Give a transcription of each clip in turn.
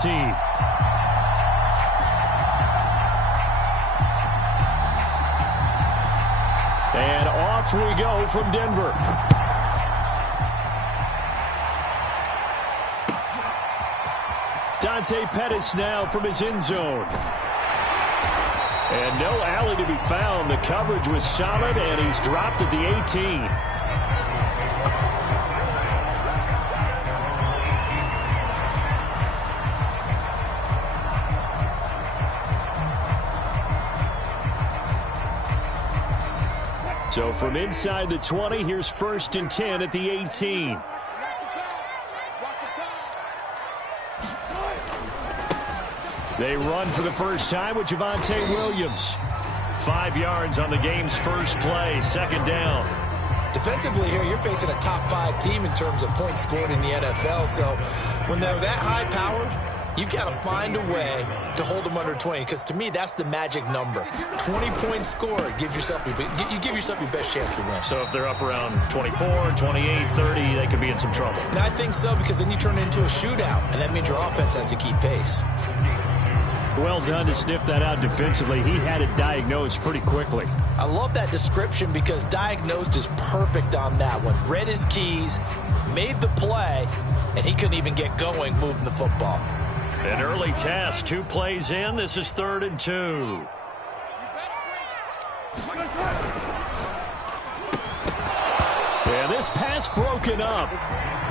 team. And off we go from Denver. Dante Pettis now from his end zone. And no alley to be found. The coverage was solid, and he's dropped at the 18. So from inside the 20, here's 1st and 10 at the 18. They run for the first time with Javonte Williams. 5 yards on the game's first play, 2nd down. Defensively here, you're facing a top 5 team in terms of points scored in the NFL. So when they're that high-powered, you've got to find a way to hold them under 20, because to me, that's the magic number. 20 points scored, you give yourself your best chance to win. So if they're up around 24, 28, 30, they could be in some trouble. I think so, because then you turn it into a shootout, and that means your offense has to keep pace. Well done to sniff that out defensively. He had it diagnosed pretty quickly. I love that description, because diagnosed is perfect on that one. Read his keys, made the play, and he couldn't even get going moving the football. An early test, 2 plays in. This is 3rd and 2. And this pass broken up.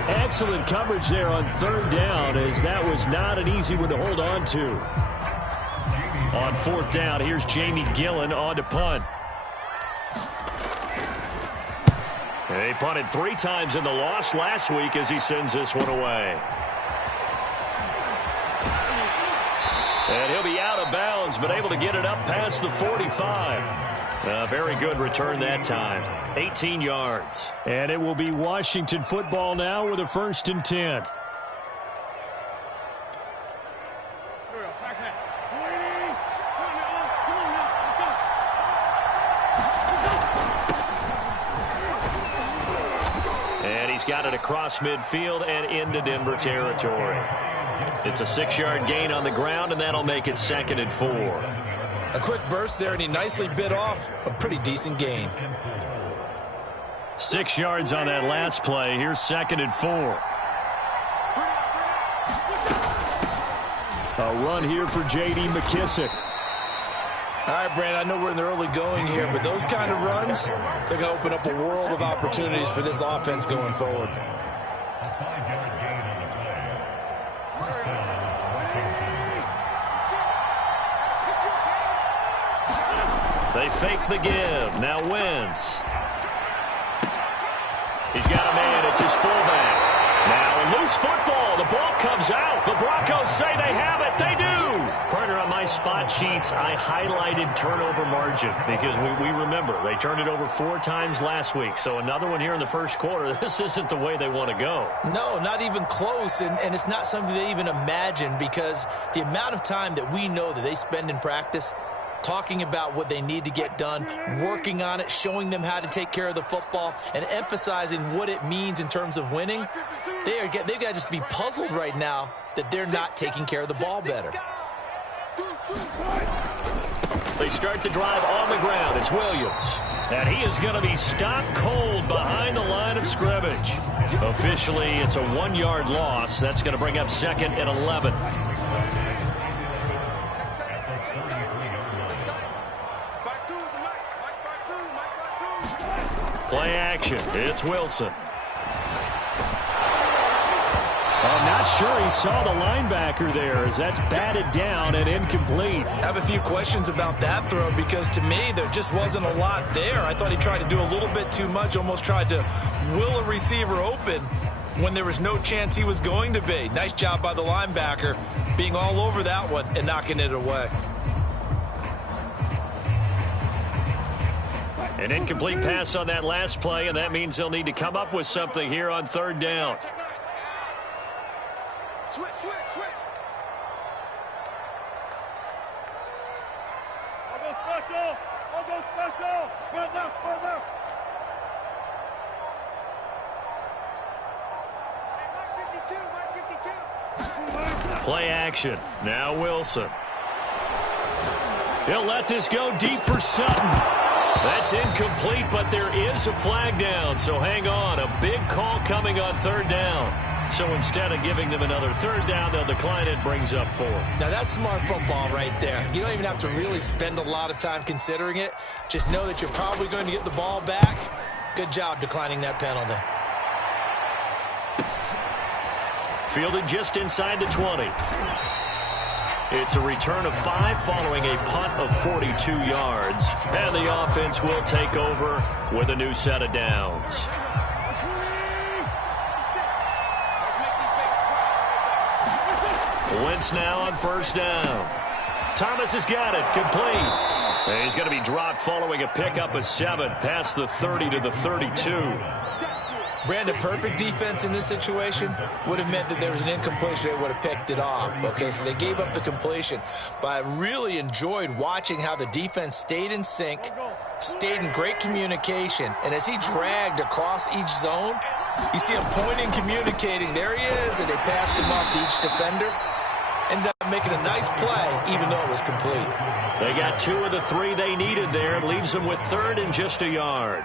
Excellent coverage there on 3rd down, as that was not an easy one to hold on to. On 4th down, here's Jamie Gillen on to punt. They punted 3 times in the loss last week as he sends this one away. And he'll be out of bounds, but able to get it up past the 45. A very good return that time. 18 yards. And it will be Washington football now with a 1st and 10. And he's got it across midfield and into Denver territory. It's a 6-yard gain on the ground, and that'll make it 2nd and 4. A quick burst there, and he nicely bit off a pretty decent gain. 6 yards on that last play. Here's 2nd and 4. A run here for J.D. McKissick. All right, Brand, I know we're in the early going here, but those kind of runs, they're going to open up a world of opportunities for this offense going forward. They fake the give. Now Wentz. He's got a man. It's his fullback. Now a loose football. The ball comes out. The Broncos say they have it. They do. Partner, on my spot sheets, I highlighted turnover margin because we remember they turned it over 4 times last week. So another one here in the first quarter. This isn't the way they want to go. No, not even close. And it's not something they even imagine, because the amount of time that we know that they spend in practice talking about what they need to get done, working on it, showing them how to take care of the football, and emphasizing what it means in terms of winning. They've got to just be puzzled right now that they're not taking care of the ball better. They start the drive on the ground. It's Williams. And he is going to be stopped cold behind the line of scrimmage. Officially, it's a 1-yard loss. That's going to bring up 2nd and 11. Play action. It's Wilson. I'm not sure he saw the linebacker there, as that's batted down and incomplete. I have a few questions about that throw, because to me there just wasn't a lot there. I thought he tried to do a little bit too much, almost tried to will a receiver open when there was no chance he was going to be. Nice job by the linebacker being all over that one and knocking it away. An incomplete pass on that last play, and that means they'll need to come up with something here on 3rd down. Switch. I'll go special. Further. Hey, Mark 52. Play action. Now Wilson. He'll let this go deep for Sutton. That's incomplete, but there is a flag down, so hang on. A big call coming on third down. So instead of giving them another third down, they'll decline it, brings up 4. Now, that's smart football right there. You don't even have to really spend a lot of time considering it. Just know that you're probably going to get the ball back. Good job declining that penalty. Fielded just inside the 20. It's a return of 5 following a punt of 42 yards. And the offense will take over with a new set of downs. Wentz now on first down. Thomas has got it. Complete. And he's going to be dropped following a pickup of 7 past the 30 to the 32. Brandon, perfect defense in this situation would have meant that there was an incompletion. They would have picked it off. Okay, so they gave up the completion. But I really enjoyed watching how the defense stayed in sync, stayed in great communication. And as he dragged across each zone, you see him pointing, communicating. There he is, and they passed him off to each defender. Ended up making a nice play, even though it was complete. They got 2 of the 3 they needed there. It leaves them with 3rd and just a yard.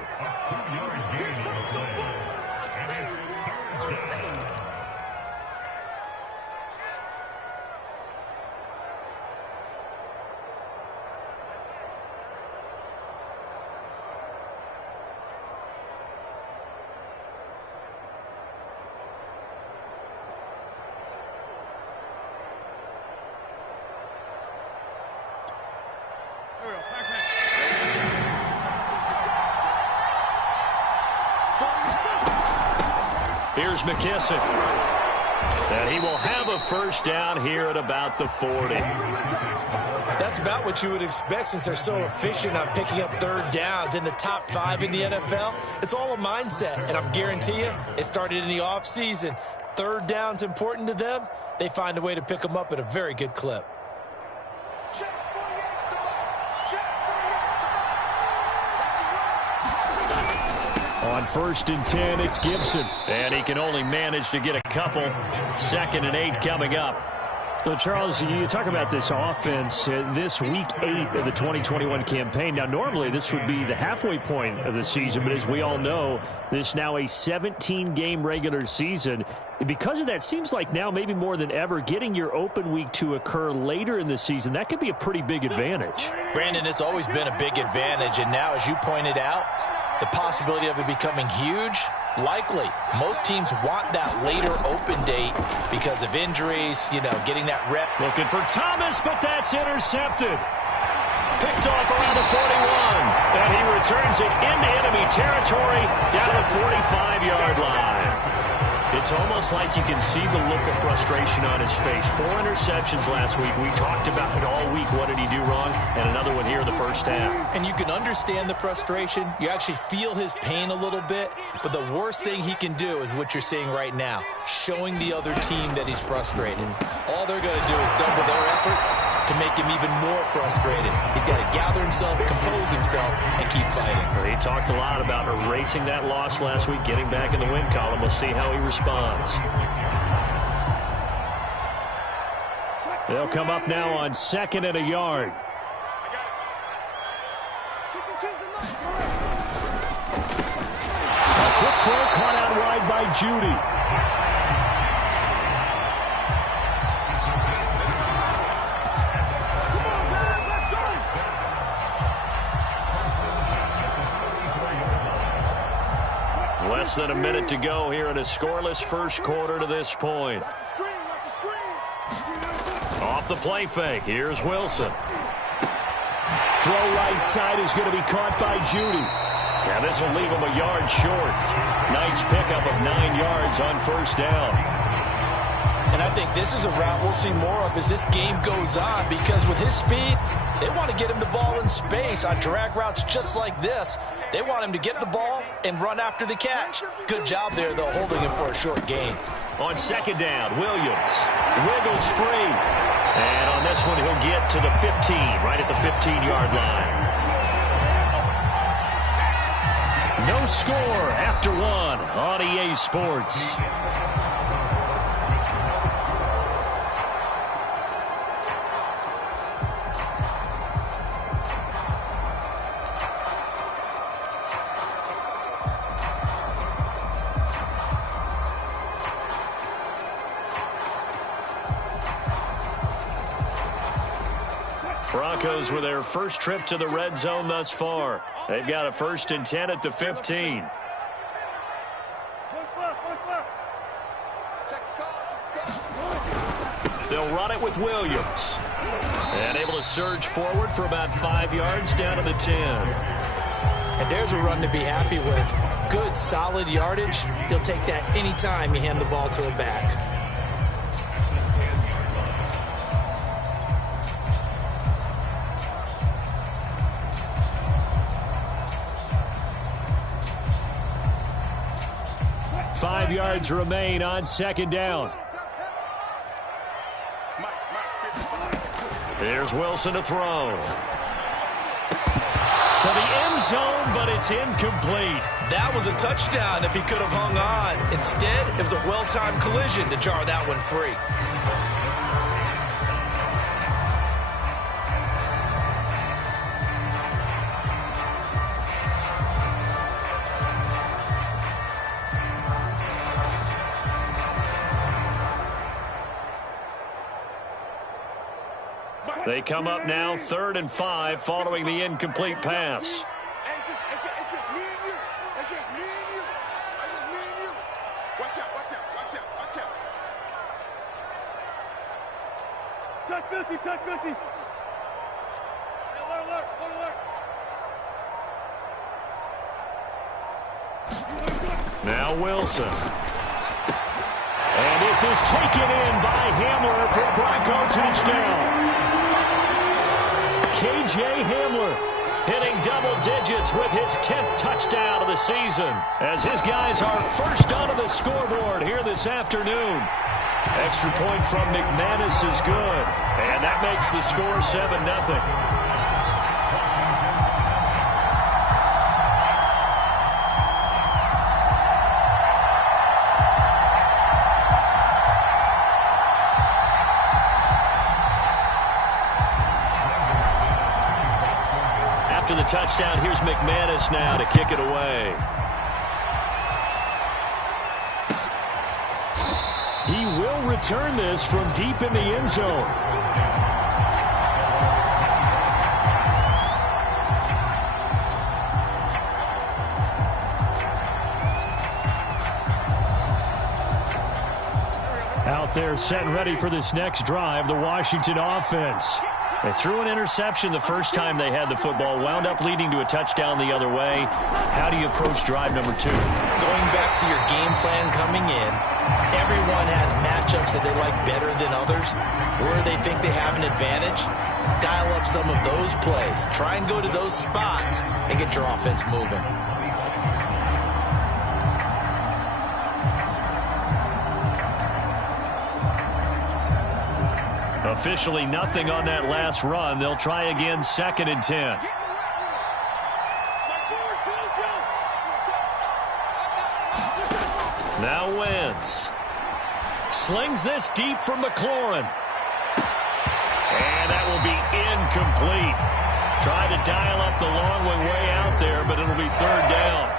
Here's McKissick. And he will have a first down here at about the 40. That's about what you would expect since they're so efficient on picking up third downs in the top 5 in the NFL. It's all a mindset, and I guarantee you it started in the offseason. Third down's important to them. They find a way to pick them up at a very good clip. On 1st and 10, it's Gibson. And he can only manage to get a couple. 2nd and 8 coming up. Well, Charles, you talk about this offense, this week 8 of the 2021 campaign. Now, normally this would be the halfway point of the season, but as we all know, this is now a 17-game regular season. Because of that, seems like now maybe more than ever, getting your open week to occur later in the season, that could be a pretty big advantage. Brandon, it's always been a big advantage, and now, as you pointed out, the possibility of it becoming huge, likely. Most teams want that later open date because of injuries, getting that rep. Looking for Thomas, but that's intercepted. Picked off around the 41. And he returns it into enemy territory down the 45-yard line. It's almost like you can see the look of frustration on his face. 4 interceptions last week. We talked about it all week. What did he do wrong? And another one here in the first half. And you can understand the frustration. You actually feel his pain a little bit. But the worst thing he can do is what you're seeing right now, showing the other team that he's frustrated. All they're going to do is double their efforts to make him even more frustrated. He's got to gather himself, compose himself, and keep fighting. Well, he talked a lot about erasing that loss last week, getting back in the win column. We'll see how he responds. They'll come up now on 2nd and a yard. A quick throw caught out wide by Judy. Less than a minute to go here in a scoreless first quarter to this point. Off the play fake. Here's Wilson. Throw right side is going to be caught by Judy. Now this will leave him a yard short. Nice pickup of 9 yards on first down. And I think this is a route we'll see more of as this game goes on, because with his speed, they want to get him the ball in space on drag routes just like this. They want him to get the ball and run after the catch. Good job there, though, holding him for a short gain. On 2nd down, Williams wiggles free. And on this one, he'll get to the 15, right at the 15-yard line. No score after 1 on EA Sports. Broncos with their first trip to the red zone thus far. They've got a 1st and 10 at the 15. They'll run it with Williams. And able to surge forward for about 5 yards down to the 10. And there's a run to be happy with. Good, solid yardage. He'll take that anytime you hand the ball to a back. Five yards remain on 2nd down. Here's Wilson to throw. To the end zone, but it's incomplete. That was a touchdown if he could have hung on. Instead, it was a well-timed collision to jar that one free. They come up now 3rd and 5 following the incomplete pass. It's just me and you. It's just me and you. It's just me and you. Watch out, watch out, watch out, watch out. Touch 50, touch 50. Alert, alert, alert. Now Wilson. And this is taken in by Hamler for a Bronco touchdown. K.J. Hamler hitting double digits with his 10th touchdown of the season as his guys are first onto the scoreboard here this afternoon. Extra point from McManus is good, and that makes the score 7-0. After the touchdown, here's McManus now to kick it away. He will return this from deep in the end zone. Out there set and ready for this next drive, the Washington offense. They threw an interception the first time they had the football, wound up leading to a touchdown the other way. How do you approach drive number 2? Going back to your game plan coming in, everyone has matchups that they like better than others, where they think they have an advantage. Dial up some of those plays. Try and go to those spots and get your offense moving. Officially nothing on that last run. They'll try again 2nd and 10. Now Wentz. Slings this deep from McLaurin. And that will be incomplete. Try to dial up the long way out there, but it'll be 3rd down.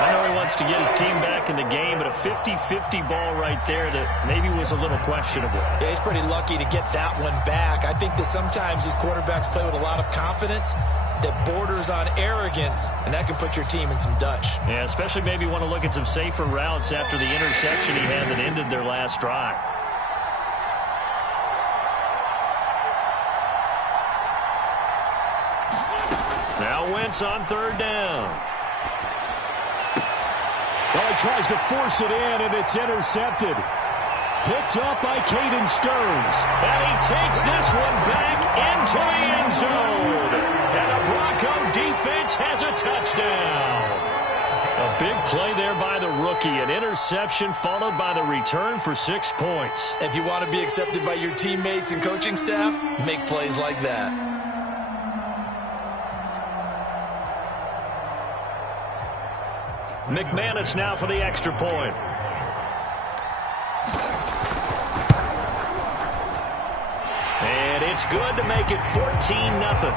I know he wants to get his team back in the game, but a 50-50 ball right there that maybe was a little questionable. Yeah, he's pretty lucky to get that one back. I think that sometimes these quarterbacks play with a lot of confidence that borders on arrogance, and that can put your team in some Dutch. Yeah, especially maybe want to look at some safer routes after the interception he had that ended their last drive. Now Wentz on 3rd down. Well, he tries to force it in, and it's intercepted. Picked up by Caden Stearns. And he takes this one back into the end zone. And the Bronco defense has a touchdown. A big play there by the rookie. An interception followed by the return for 6 points. If you want to be accepted by your teammates and coaching staff, make plays like that. McManus now for the extra point. And it's good to make it 14-0.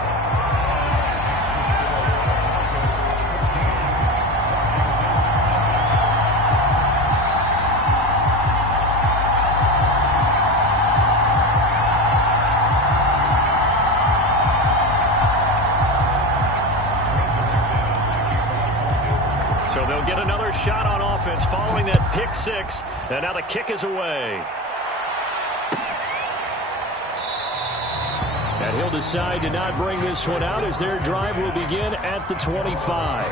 their shot on offense following that pick six. And now the kick is away. And he'll decide to not bring this one out as their drive will begin at the 25.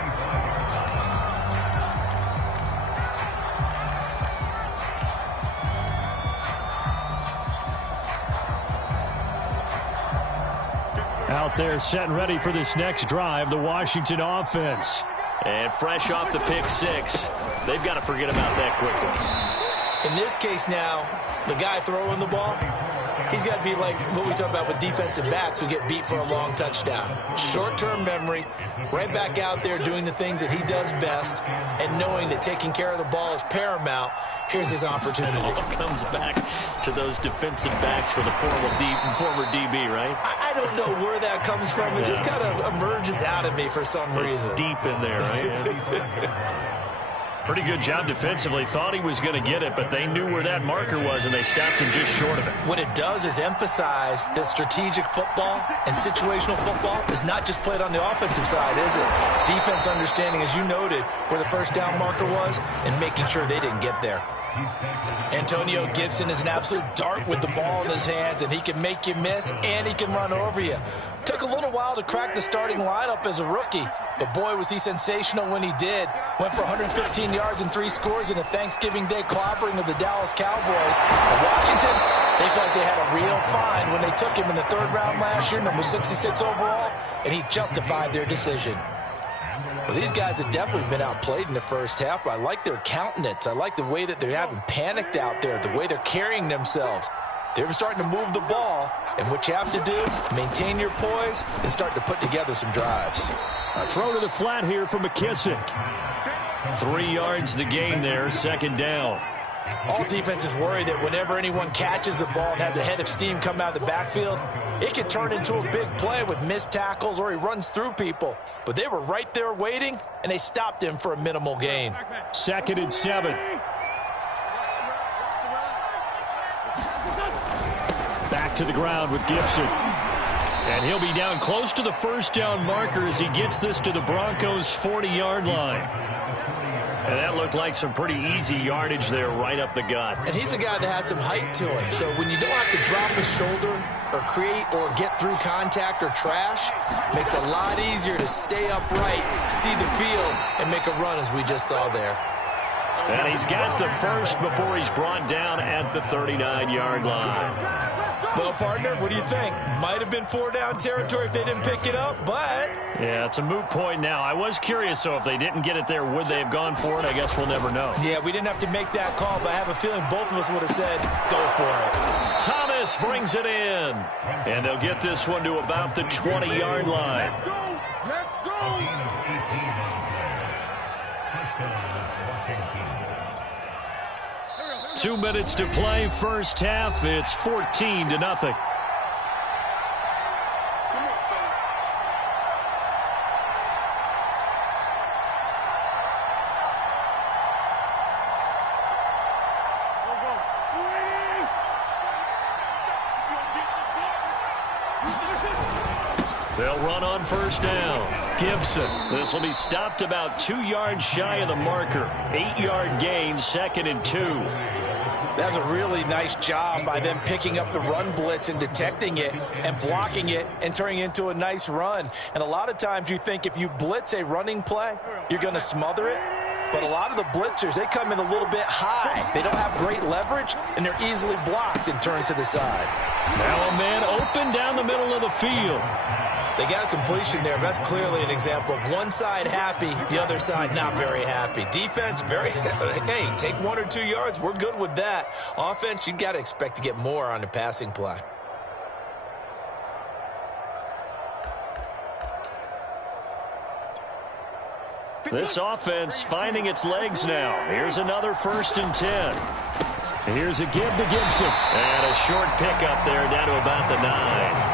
Out there set and ready for this next drive, the Washington offense. And fresh off the pick six, they've got to forget about that quickly. In this case now, the guy throwing the ball, he's got to be like what we talk about with defensive backs who get beat for a long touchdown. Short-term memory, right back out there doing the things that he does best, and knowing that taking care of the ball is paramount. Here's his opportunity. It all comes back to those defensive backs for the former DB, right? I don't know where that comes from. It just kind of emerges out of me for some reason. It's deep in there, right? Pretty good job defensively. Thought he was going to get it, but they knew where that marker was, and they stopped him just short of it. What it does is emphasize that strategic football and situational football is not just played on the offensive side, is it? Defense understanding, as you noted, where the first down marker was and making sure they didn't get there. Antonio Gibson is an absolute dart with the ball in his hands, and he can make you miss, and he can run over you. Took a little while to crack the starting lineup as a rookie, but boy, was he sensational when he did. Went for 115 yards and 3 scores in a Thanksgiving Day clobbering of the Dallas Cowboys. But Washington, they felt like they had a real find when they took him in the 3rd round last year, number 66 overall, and he justified their decision. Well, these guys have definitely been outplayed in the first half. I like their countenance. I like the way that they haven't panicked out there, the way they're carrying themselves. They're starting to move the ball, and what you have to do, maintain your poise and start to put together some drives. A throw to the flat here for McKissick. 3 yards the gain there, 2nd down. All defenses worry that whenever anyone catches the ball and has a head of steam come out of the backfield, it can turn into a big play with missed tackles or he runs through people. But they were right there waiting, and they stopped him for a minimal gain. 2nd and 7. Back to the ground with Gibson. And he'll be down close to the 1st down marker as he gets this to the Broncos' 40-yard line. And that looked like some pretty easy yardage there right up the gut. And he's a guy that has some height to him. So when you don't have to drop his shoulder or create or get through contact or trash, makes it a lot easier to stay upright, see the field, and make a run as we just saw there. And he's got the first before he's brought down at the 39-yard line. Well, partner, what do you think? Might have been 4-down territory if they didn't pick it up, but... Yeah, it's a moot point now. I was curious, so if they didn't get it there, would they have gone for it? I guess we'll never know. Yeah, we didn't have to make that call, but I have a feeling both of us would have said, go for it. Thomas brings it in. And they'll get this one to about the 20-yard line. Let's go! Let's go! 2 minutes to play, first half. It's 14-0. They'll run on 1st down. Gibson. This will be stopped about 2 yards shy of the marker. 8-yard gain, 2nd and 2. That's a really nice job by them picking up the run blitz and detecting it and blocking it and turning it into a nice run. And a lot of times you think if you blitz a running play, you're going to smother it. But a lot of the blitzers, they come in a little bit high. They don't have great leverage, and they're easily blocked and turned to the side. Now a man open down the middle of the field. They got a completion there. That's clearly an example of one side happy, the other side not very happy. Defense, very, hey, take 1 or 2 yards. We're good with that. Offense, you got to expect to get more on the passing play. This offense finding its legs now. Here's another 1st and 10. Here's a give to Gibson. And a short pickup there down to about the 9.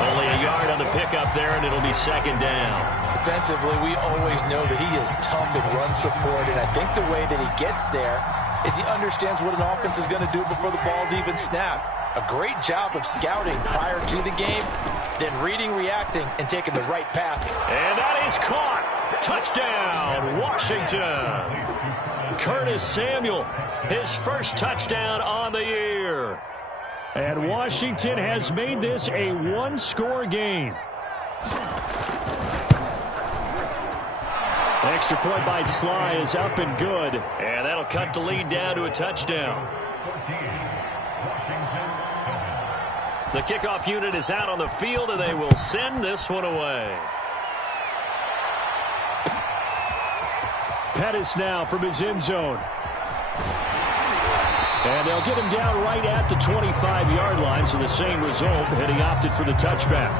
Only a yard on the pickup there, and it'll be 2nd down. Defensively, we always know that he is tough in run support, and I think the way that he gets there is he understands what an offense is going to do before the ball's even snapped. A great job of scouting prior to the game, then reading, reacting, and taking the right path. And that is caught. Touchdown, Washington. Curtis Samuel, his first touchdown on the year. And Washington has made this a one-score game. Extra point by Sly is up and good. And that'll cut the lead down to a touchdown. The kickoff unit is out on the field, and they will send this one away. Pettis now from his end zone. And they'll get him down right at the 25-yard line, so the same result, and he opted for the touchback.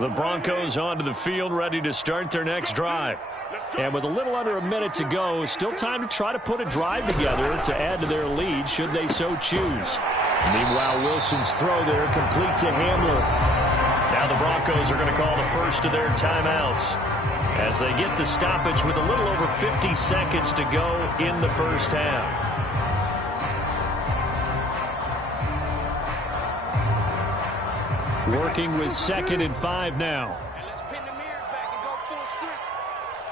The Broncos onto the field, ready to start their next drive. And with a little under a minute to go, still time to try to put a drive together to add to their lead should they so choose. Meanwhile, Wilson's throw there complete to Hamler. Now the Broncos are going to call the first of their timeouts as they get the stoppage with a little over 50 seconds to go in the first half. Working with 2nd and 5 now. And let's pin the mirrors back and go full strength.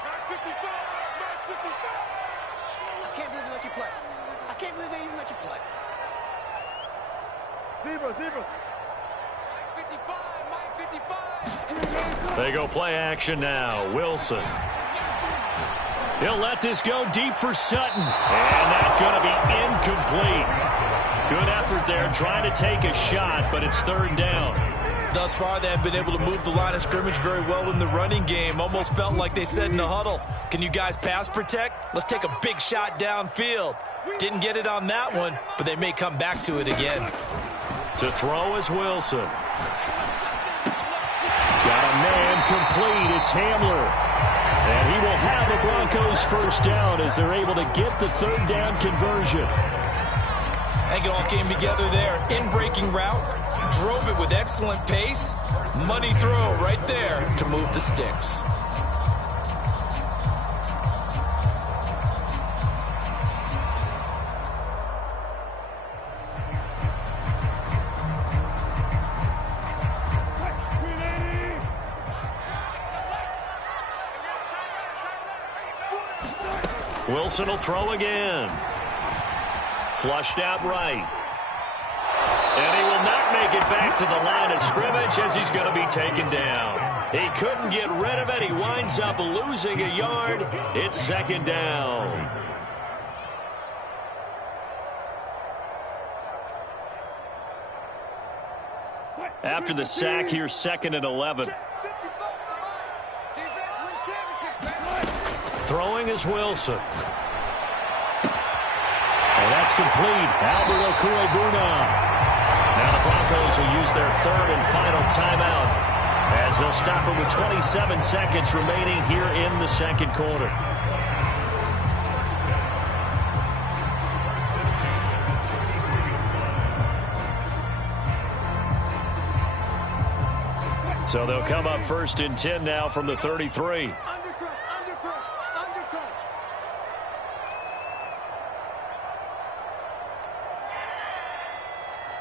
955, 955. I can't believe they let you play. I can't believe they even let you play. Zebra. 55. They go play action now. Wilson. He'll let this go deep for Sutton. And that's going to be incomplete. Good effort there trying to take a shot, but it's 3rd down. Thus far, they have been able to move the line of scrimmage very well in the running game. Almost felt like they said in the huddle, can you guys pass protect? Let's take a big shot downfield. Didn't get it on that one, but they may come back to it again. To throw is Wilson. Got a man complete. It's Hamler. And he will have the Broncos first down as they're able to get the 3rd down conversion. I think it all came together there. In-breaking route. Drove it with excellent pace. Money throw right there to move the sticks. Wilson will throw again. Flushed out right. And he will not make it back to the line of scrimmage as he's going to be taken down. He couldn't get rid of it. He winds up losing a yard. It's 2nd down. After the sack, here's 2nd and 11. Throwing is Wilson. And that's complete. Albert Okuebuna. Now the Broncos will use their 3rd and final timeout as they'll stop it with 27 seconds remaining here in the 2nd quarter. So they'll come up 1st and 10 now from the 33.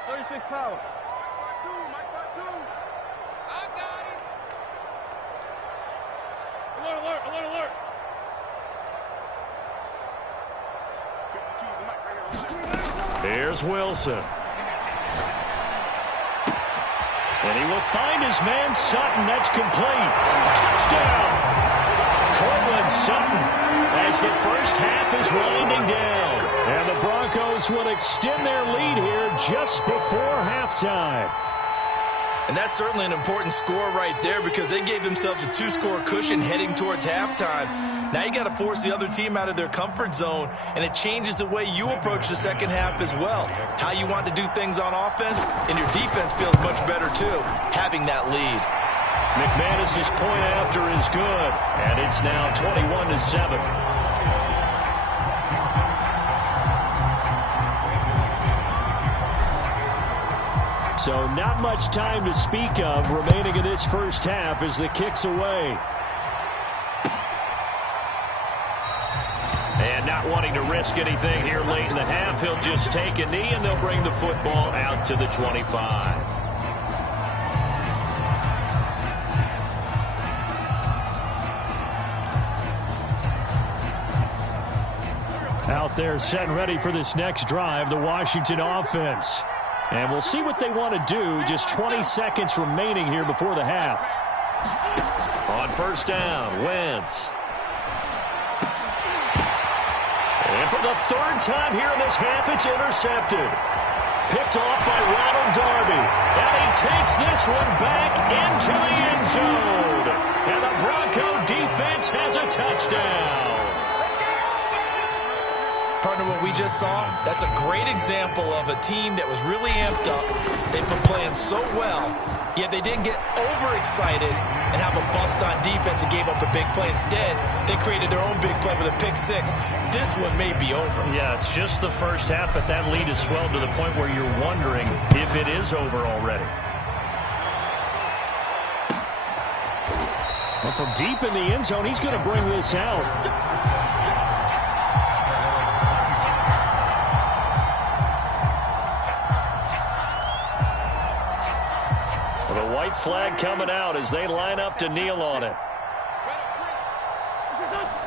36 power. Mike Batu. I got it. Alert. 52 is the mic right now. Here's Wilson. And he will find his man Sutton. That's complete. Touchdown. Cortland Sutton as the first half is winding down. And the Broncos will extend their lead here just before halftime. And that's certainly an important score right there because they gave themselves a 2-score cushion heading towards halftime. Now you got to force the other team out of their comfort zone, and it changes the way you approach the second half as well. How you want to do things on offense, and your defense feels much better too, having that lead. McManus's point after is good, and it's now 21-7. So not much time to speak of remaining in this first half as the kick's away. And not wanting to risk anything here late in the half, he'll just take a knee, and they'll bring the football out to the 25. Out there set and ready for this next drive, the Washington offense. And we'll see what they want to do. Just 20 seconds remaining here before the half. On first down, Wentz. And for the third time here in this half, it's intercepted. Picked off by Ronald Darby. And he takes this one back into the end zone. And the Bronco defense has a touchdown. Partner, what we just saw, that's a great example of a team that was really amped up. They've been playing so well, yet they didn't get overexcited and have a bust on defense and gave up a big play. Instead, they created their own big play with a pick six. This one may be over. Yeah, it's just the first half, but that lead has swelled to the point where you're wondering if it is over already. Well, from deep in the end zone, he's going to bring this out. The white flag coming out as they line up to kneel on it.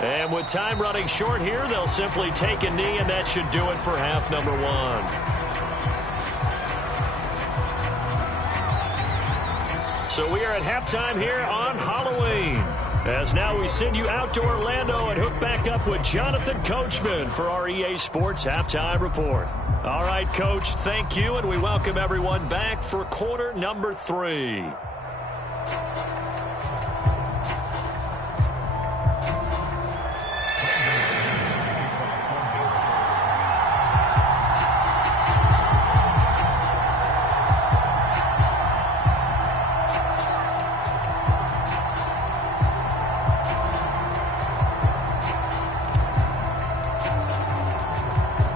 And with time running short here, they'll simply take a knee, and that should do it for half number one. So we are at halftime here on Halloween. As now we send you out to Orlando and hook back up with Jonathan Coachman for our EA Sports Halftime Report. All right, Coach, thank you, and we welcome everyone back for quarter number 3.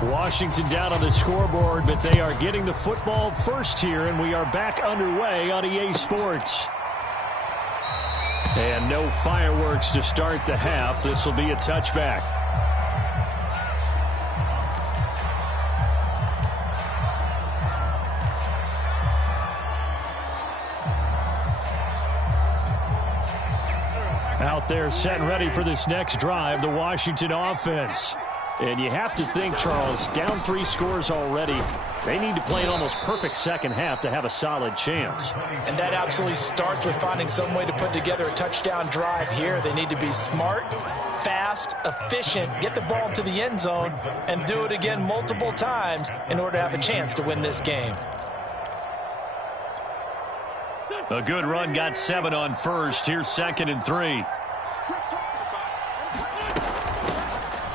Washington down on the scoreboard, but they are getting the football first here, and we are back underway on EA Sports. And no fireworks to start the half. This will be a touchback. Out there set and ready for this next drive, the Washington offense. And you have to think, Charles, down 3 scores already. They need to play an almost perfect second half to have a solid chance. And that absolutely starts with finding some way to put together a touchdown drive here. They need to be smart, fast, efficient, get the ball to the end zone, and do it again multiple times in order to have a chance to win this game. A good run got 7 on first. Here's 2nd and 3.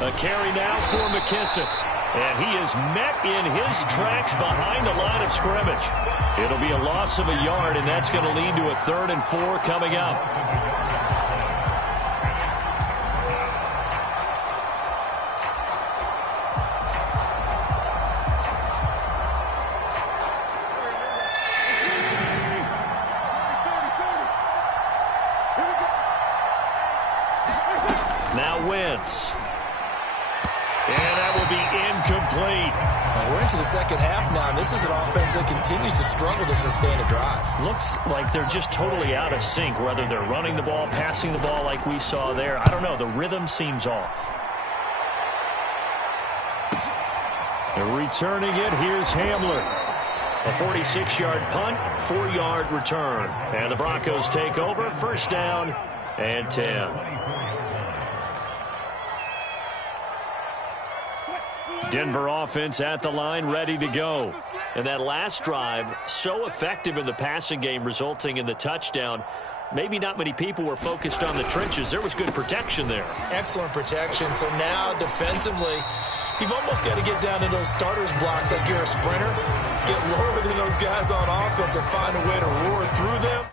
A carry now for McKissick. And he is met in his tracks behind the line of scrimmage. It'll be a loss of a yard, and that's going to lead to a 3rd and 4 coming up. Now Wentz. And that will be incomplete. We're into the second half now, and this is an offense that continues to struggle to sustain a drive. Looks like they're just totally out of sync, whether they're running the ball, passing the ball like we saw there. I don't know. The rhythm seems off. And returning it, here's Hamler. A 46-yard punt, 4-yard return. And the Broncos take over, 1st down and 10. Denver offense at the line, ready to go. And that last drive, so effective in the passing game, resulting in the touchdown. Maybe not many people were focused on the trenches. There was good protection there. Excellent protection. So now defensively, you've almost got to get down to those starters blocks like you're a sprinter. Get lower than those guys on offense and find a way to roar through them.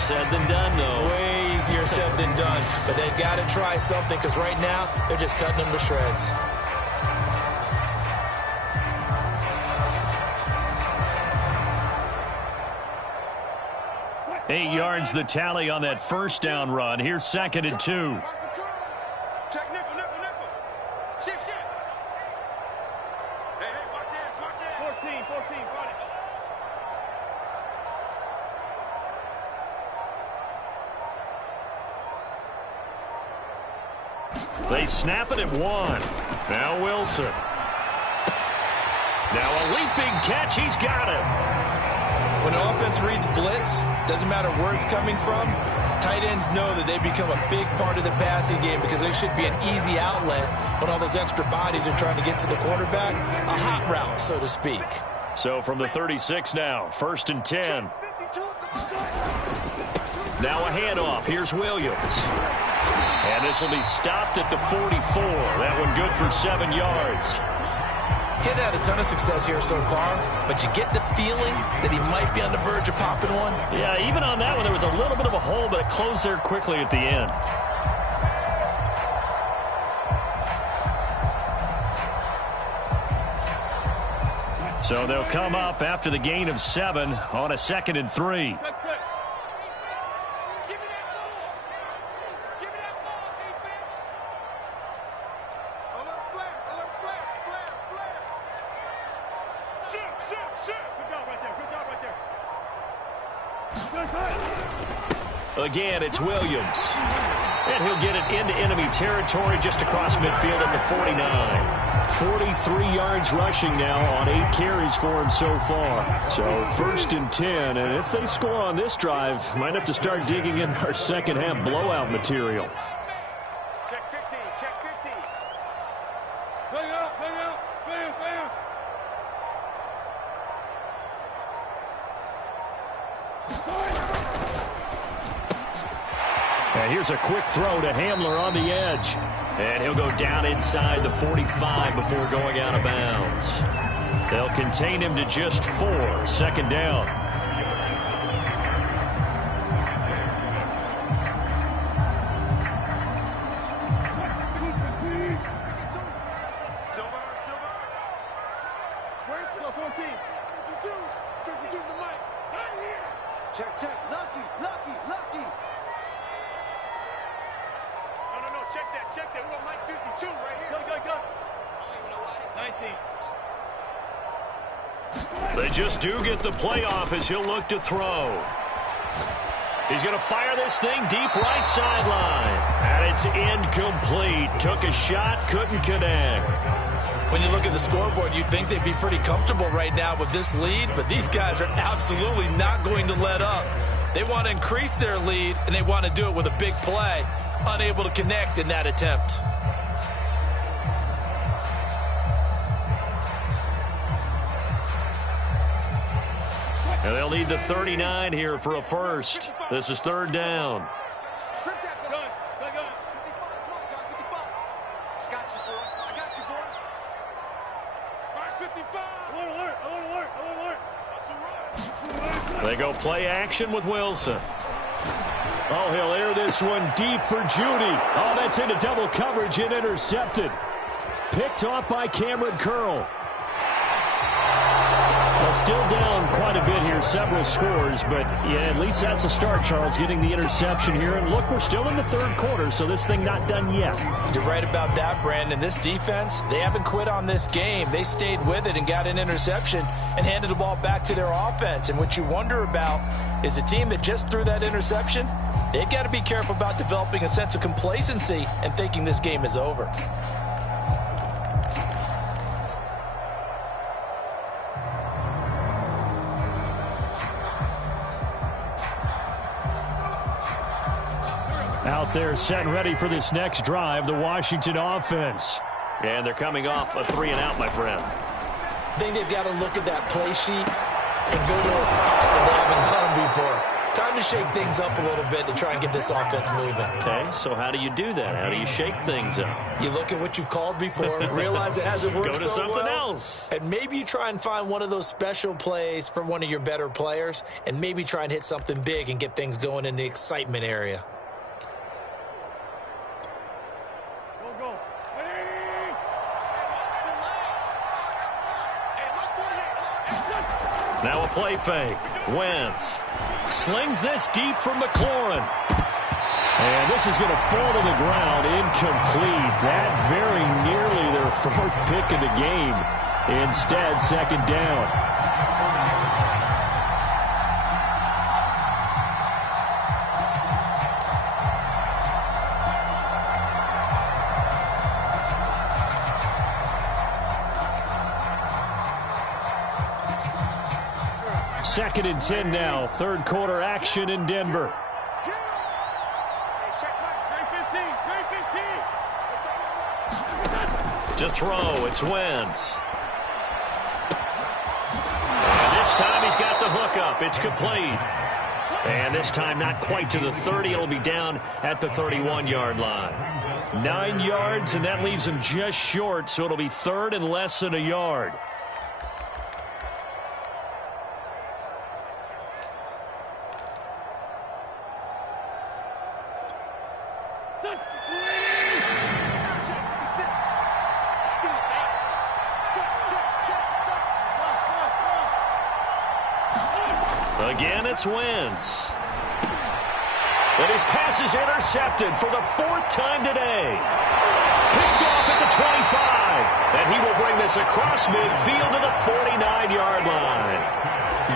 Said than done, though. Way easier said than done. But they've got to try something because right now they're just cutting them to shreds. 8 yards the tally on that first down run. Here's 2nd and 2. Check nickel, nickel, nickel. Shift, shift. Hey, hey, watch hands, watch hands. 14, run it. They snap it at 1. Now Wilson. Now a leaping catch. He's got it. When an offense reads blitz, doesn't matter where it's coming from, tight ends know that they become a big part of the passing game because they should be an easy outlet when all those extra bodies are trying to get to the quarterback. A hot route, so to speak. So from the 36 now, 1st and 10. Now a handoff. Here's Williams. And this will be stopped at the 44. That one good for 7 yards. Getting had a ton of success here so far, but you get the feeling that he might be on the verge of popping one. Yeah, even on that one, there was a little bit of a hole, but it closed there quickly at the end. So they'll come up after the gain of 7 on a 2nd and 3. Again, it's Williams. And he'll get it into enemy territory just across midfield at the 49. 43 yards rushing now on 8 carries for him so far. So 1st and 10, and if they score on this drive, might have to start digging in our second half blowout material. Check 15, check 15. Bang out, bam, bam. And here's a quick throw to Hamler on the edge. And he'll go down inside the 45 before going out of bounds. They'll contain him to just 4. 2nd down. Silver. Where's 14? 52. 52's the mic. Right here. Check. Lucky. No. Check that. We got Mike 52 right here. Go. I don't even know why it's 19. They just do get the playoff as he'll look to throw. He's going to fire this thing deep right sideline. And it's incomplete. Took a shot, couldn't connect. When you look at the scoreboard, you'd think they'd be pretty comfortable right now with this lead, but these guys are absolutely not going to let up. They want to increase their lead, and they want to do it with a big play. Unable to connect in that attempt. And they'll need the 39 here for a first. This is 3rd down. Strip that gun. 55. I got you, boy. All right, 55. Alert. That's a run. They go play action with Wilson. Oh, he'll air this one deep for Judy. Oh, that's into double coverage and intercepted. Picked off by Cameron Curl. Well, still down quite a bit here, several scores, but yeah, at least that's a start, Charles, getting the interception here. And look, we're still in the 3rd quarter, so this thing not done yet. You're right about that, Brandon. This defense, they haven't quit on this game. They stayed with it and got an interception and handed the ball back to their offense. And what you wonder about is a team that just threw that interception, they've got to be careful about developing a sense of complacency and thinking this game is over. Out there set and ready for this next drive, the Washington offense. And they're coming off a 3 and out, my friend. I think they've got to look at that play sheet and go to a spot that they haven't gone before. Time to shake things up a little bit to try and get this offense moving. Okay, so how do you do that? How do you shake things up? You look at what you've called before, realize it hasn't worked so well. Go to something else. And maybe you try and find one of those special plays from one of your better players, and maybe try and hit something big and get things going in the excitement area. Now a play fake. Wentz slings this deep from McLaurin. And this is going to fall to the ground, incomplete. That very nearly their fourth pick of the game. Instead, second down. Second and 10 now. Third quarter action in Denver. To throw, it's Wentz. And this time he's got the hook up. It's complete. And this time not quite to the 30. It'll be down at the 31-yard line. 9 yards, and that leaves him just short, so it'll be third and less than a yard. Again, it's Wentz. But his pass is intercepted for the fourth time today. Picked off at the 25. And he will bring this across midfield to the 49-yard line.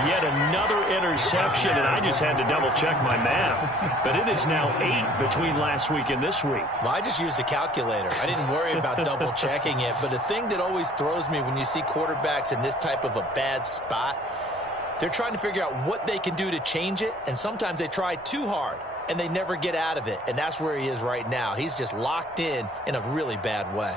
Yet another interception, and I just had to double-check my math. But it is now 8 between last week and this week. Well, I just used a calculator. I didn't worry about double-checking it. But the thing that always throws me when you see quarterbacks in this type of a bad spot, they're trying to figure out what they can do to change it, and sometimes they try too hard, and they never get out of it, and that's where he is right now. He's just locked in a really bad way.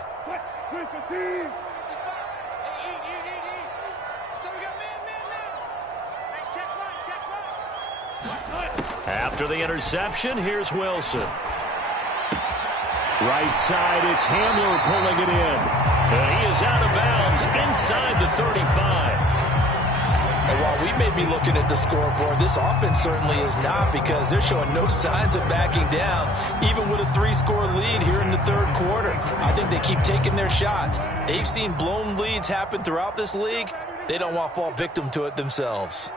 After the interception, here's Wilson. Right side, it's Hamler pulling it in. And he is out of bounds inside the 35. And while we may be looking at the scoreboard, this offense certainly is not, because they're showing no signs of backing down, even with a 3-score lead here in the third quarter. I think they keep taking their shots. They've seen blown leads happen throughout this league. They don't want to fall victim to it themselves.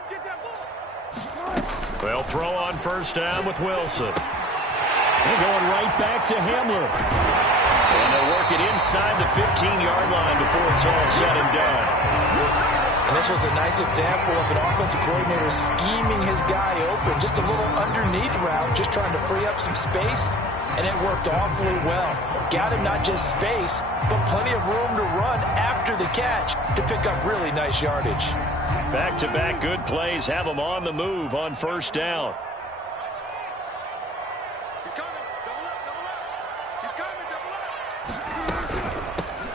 They'll throw on first down with Wilson. They're going right back to Hamler. And they'll work it inside the 15-yard line before it's all said and done. And this was a nice example of an offensive coordinator scheming his guy open. Just a little underneath route, just trying to free up some space. And it worked awfully well. Got him not just space, but plenty of room to run after the catch to pick up really nice yardage. Back-to-back good plays have him on the move on first down. He's coming. Double up. He's coming. Double up.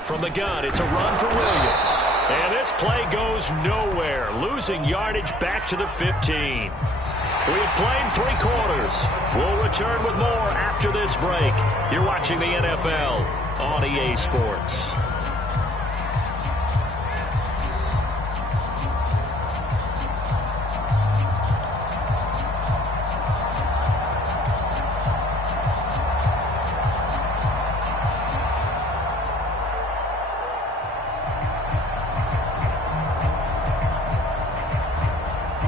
From the gun, it's a run for Williams. And this play goes nowhere, losing yardage back to the 15. We have played 3 quarters. We'll return with more after this break. You're watching the NFL on EA Sports.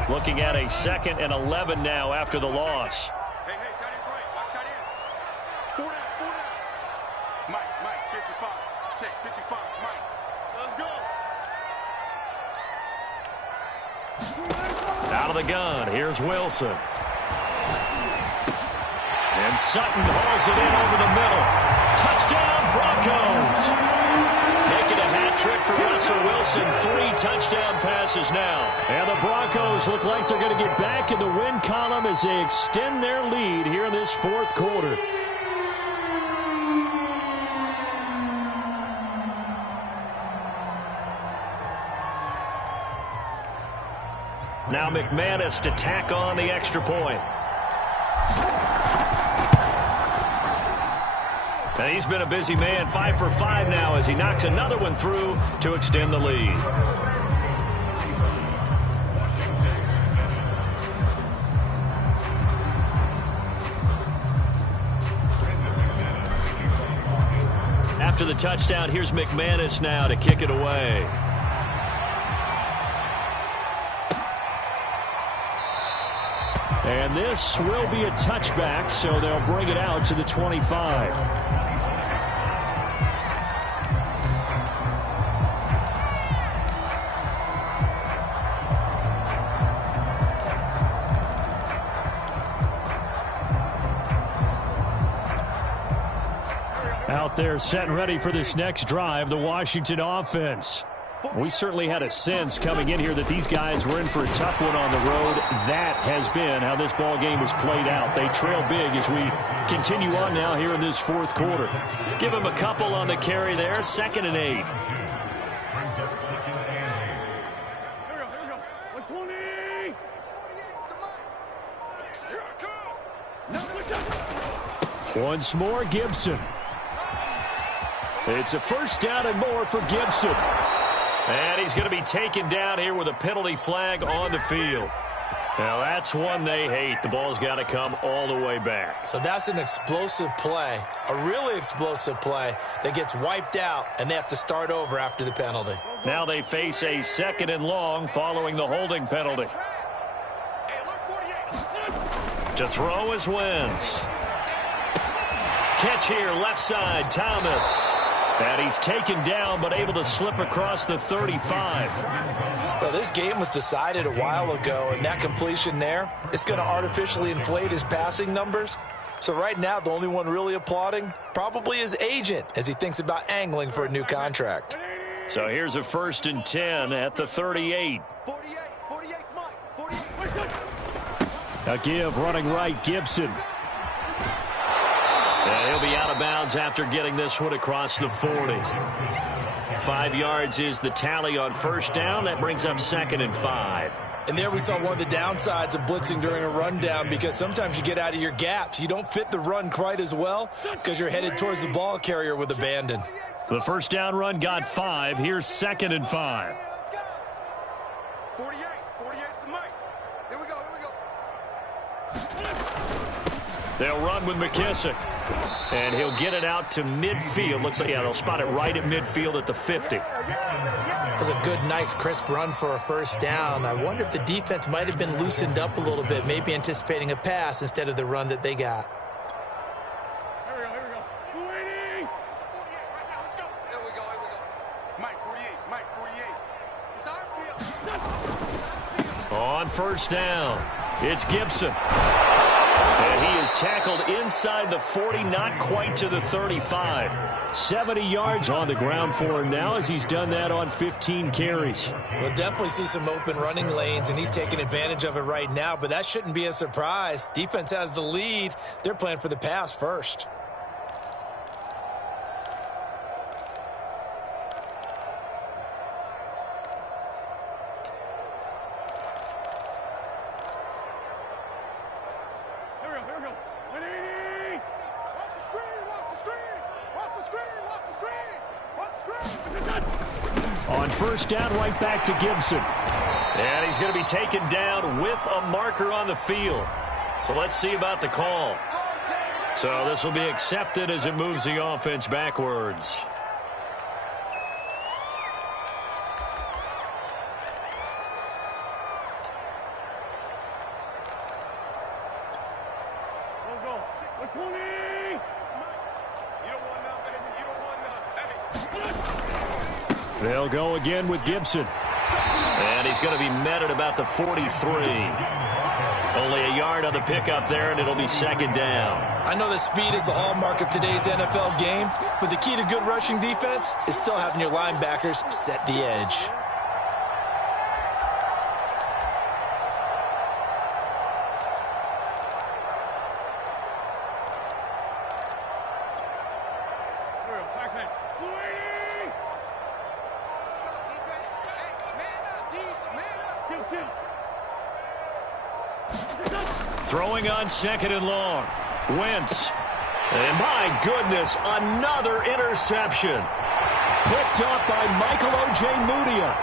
Looking at a 2nd and 11 now after the loss. Hey, tight end's right. Watch tight end. 4 down. Mike, 55. Check, 55. Mike, let's go. Out of the gun, here's Wilson. And Sutton hauls it in over the middle. Touchdown, Broncos. Making a hat trick for Russell Wilson. 3 touchdown passes now. And the Broncos look like they're going to get back in the win column as they extend their lead here in this fourth quarter. Now McManus to tack on the extra point. And he's been a busy man, 5 for 5 now as he knocks another one through to extend the lead. After the touchdown, here's McManus now to kick it away. And this will be a touchback, so they'll bring it out to the 25. Out there set and ready for this next drive, the Washington offense. We certainly had a sense coming in here that these guys were in for a tough one on the road. That has been how this ball game has played out. They trail big as we continue on now here in this fourth quarter. Give him a couple on the carry there, 2nd and 8. Once more, Gibson. It's a first down and more for Gibson. And he's going to be taken down here with a penalty flag on the field. Now, that's one they hate. The ball's got to come all the way back. So that's an explosive play, a really explosive play that gets wiped out, and they have to start over after the penalty. Now they face a 2nd and long following the holding penalty. To throw is Wentz. Catch here, left side, Thomas. And he's taken down, but able to slip across the 35. Well, this game was decided a while ago, and that completion there, it's going to artificially inflate his passing numbers. So right now, the only one really applauding probably his agent as he thinks about angling for a new contract. So here's a 1st and 10 at the 38. 48, Mike. 48. A give running right, Gibson. And he'll be out of bounds after getting this one across the 40. 5 yards is the tally on first down. That brings up 2nd and 5. And there we saw one of the downsides of blitzing during a rundown, because sometimes you get out of your gaps. You don't fit the run quite as well because you're headed towards the ball carrier with abandon. The first down run got 5. Here's 2nd and 5. 48 to Mike. Here we go. They'll run with McKissick. And he'll get it out to midfield. Looks like, yeah, they'll spot it right at midfield at the 50. That was a good, nice, crisp run for a first down. I wonder if the defense might have been loosened up a little bit, maybe anticipating a pass instead of the run that they got. Here we go. Mike 48. It's our field. On first down, it's Gibson. And he is tackled inside the 40, not quite to the 35. 70 yards on the ground for him now as he's done that on 15 carries. We'll definitely see some open running lanes, and he's taking advantage of it right now, but that shouldn't be a surprise. Defense has the lead. They're playing for the pass first. On first down, right back to Gibson. And he's going to be taken down with a marker on the field. So let's see about the call. So this will be accepted as it moves the offense backwards. They'll go again with Gibson. And he's going to be met at about the 43. Only a yard on the pickup there, and it'll be 2nd down. I know that speed is the hallmark of today's NFL game, but the key to good rushing defense is still having your linebackers set the edge. Throwing on 2nd and long. Wentz. And my goodness, another interception. Picked up by Michael O.J. Mudia.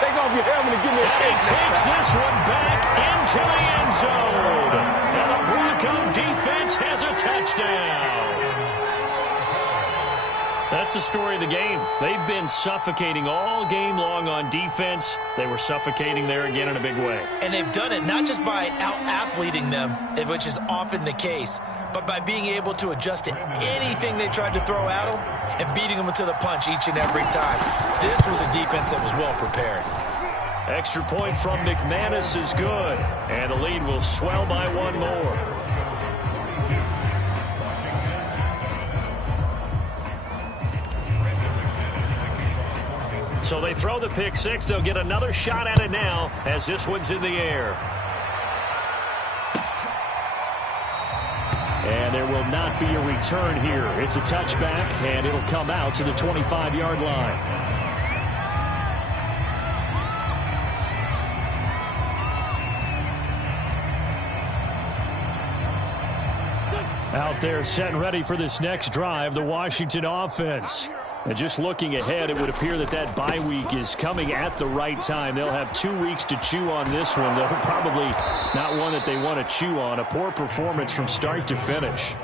Take off your helmet and give me a And he takes this one back into the end zone. And the Bronco defense has a touchdown. That's the story of the game. They've been suffocating all game long on defense. They were suffocating there again in a big way. And they've done it not just by out-athleting them, which is often the case, but by being able to adjust to anything they tried to throw at them and beating them to the punch each and every time. This was a defense that was well prepared. Extra point from McManus is good, and the lead will swell by one more. So they throw the pick six. They'll get another shot at it now as this one's in the air. And there will not be a return here. It's a touchback, and it'll come out to the 25-yard line. Out there set and ready for this next drive, the Washington offense. And just looking ahead, it would appear that that bye week is coming at the right time. They'll have 2 weeks to chew on this one, though probably not one that they want to chew on. A poor performance from start to finish.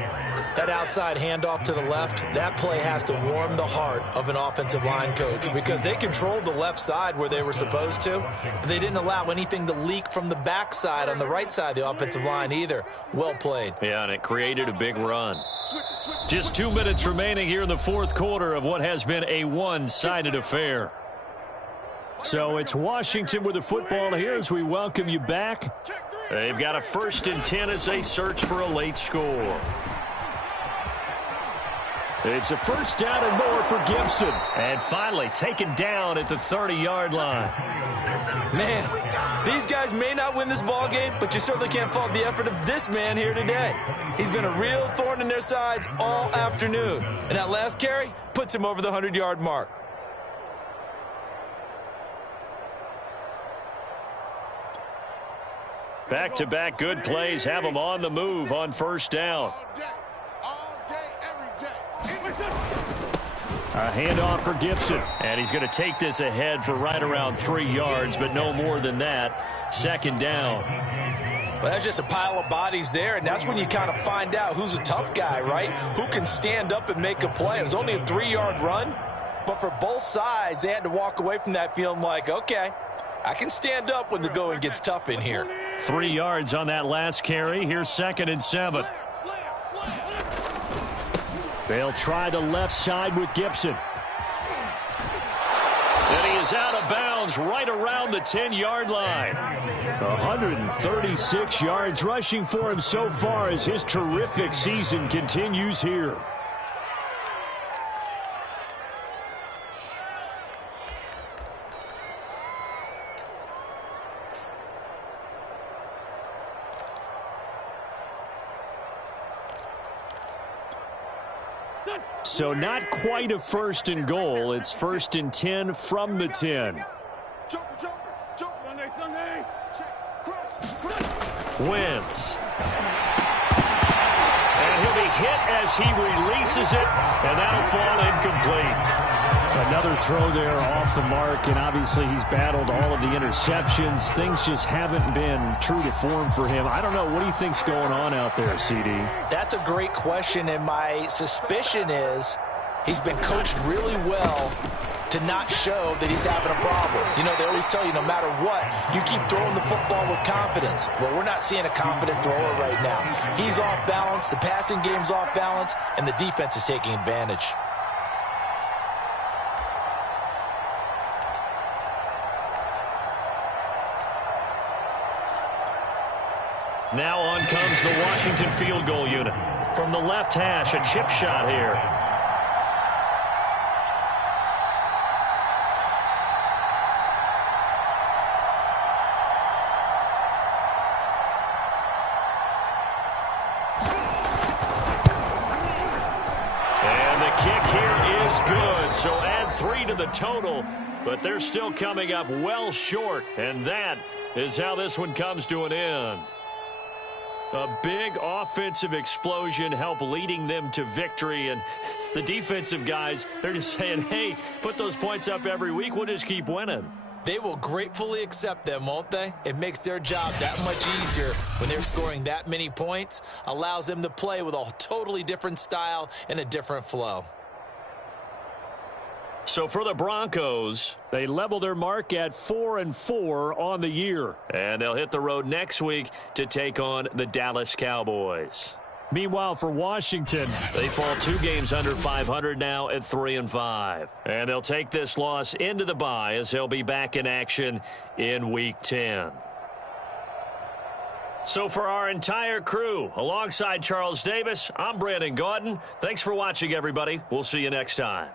That outside handoff to the left, that play has to warm the heart of an offensive line coach because they controlled the left side where they were supposed to, but they didn't allow anything to leak from the backside on the right side of the offensive line either. Well played. Yeah, and it created a big run. Just 2 minutes remaining here in the fourth quarter of what has been a one-sided affair. So it's Washington with the football here as we welcome you back. They've got a 1st and 10 as they search for a late score. It's a first down and more for Gibson. And finally taken down at the 30-yard line. Man, these guys may not win this ball game, but you certainly can't fault the effort of this man here today. He's been a real thorn in their sides all afternoon. And that last carry puts him over the 100-yard mark. Back-to-back good plays have them on the move on first down. A handoff for Gibson. And he's going to take this ahead for right around 3 yards, but no more than that. Second down. Well, that's just a pile of bodies there, and that's when you kind of find out who's a tough guy, right? Who can stand up and make a play. It was only a 3-yard run, but for both sides, they had to walk away from that feeling like, okay, I can stand up when the going gets tough in here. 3 yards on that last carry. Here's 2nd and 7. They'll try the left side with Gibson. And he is out of bounds right around the 10-yard line. 136 yards rushing for him so far as his terrific season continues here. So not quite a 1st and goal. It's 1st and 10 from the 10. Wentz. And he'll be hit as he releases it, and that'll fall incomplete. Another throw there off the mark, and obviously he's battled all of the interceptions. Things just haven't been true to form for him. I don't know. What do you think's going on out there, CD? That's a great question, and my suspicion is he's been coached really well to not show that he's having a problem. You know, they always tell you no matter what, you keep throwing the football with confidence. Well, we're not seeing a confident thrower right now. He's off balance, the passing game's off balance, and the defense is taking advantage. Now on comes the Washington field goal unit. From the left hash, a chip shot here. And the kick here is good. So add 3 to the total, but they're still coming up well short. And that is how this one comes to an end. A big offensive explosion helped leading them to victory. And the defensive guys, they're just saying, hey, put those points up every week. We'll just keep winning. They will gratefully accept them, won't they? It makes their job that much easier when they're scoring that many points. Allows them to play with a totally different style and a different flow. So for the Broncos, they level their mark at 4-4 on the year. And they'll hit the road next week to take on the Dallas Cowboys. Meanwhile, for Washington, they fall 2 games under 500 now at 3-5. And they'll take this loss into the bye as they'll be back in action in Week 10. So for our entire crew, alongside Charles Davis, I'm Brandon Gaudin. Thanks for watching, everybody. We'll see you next time.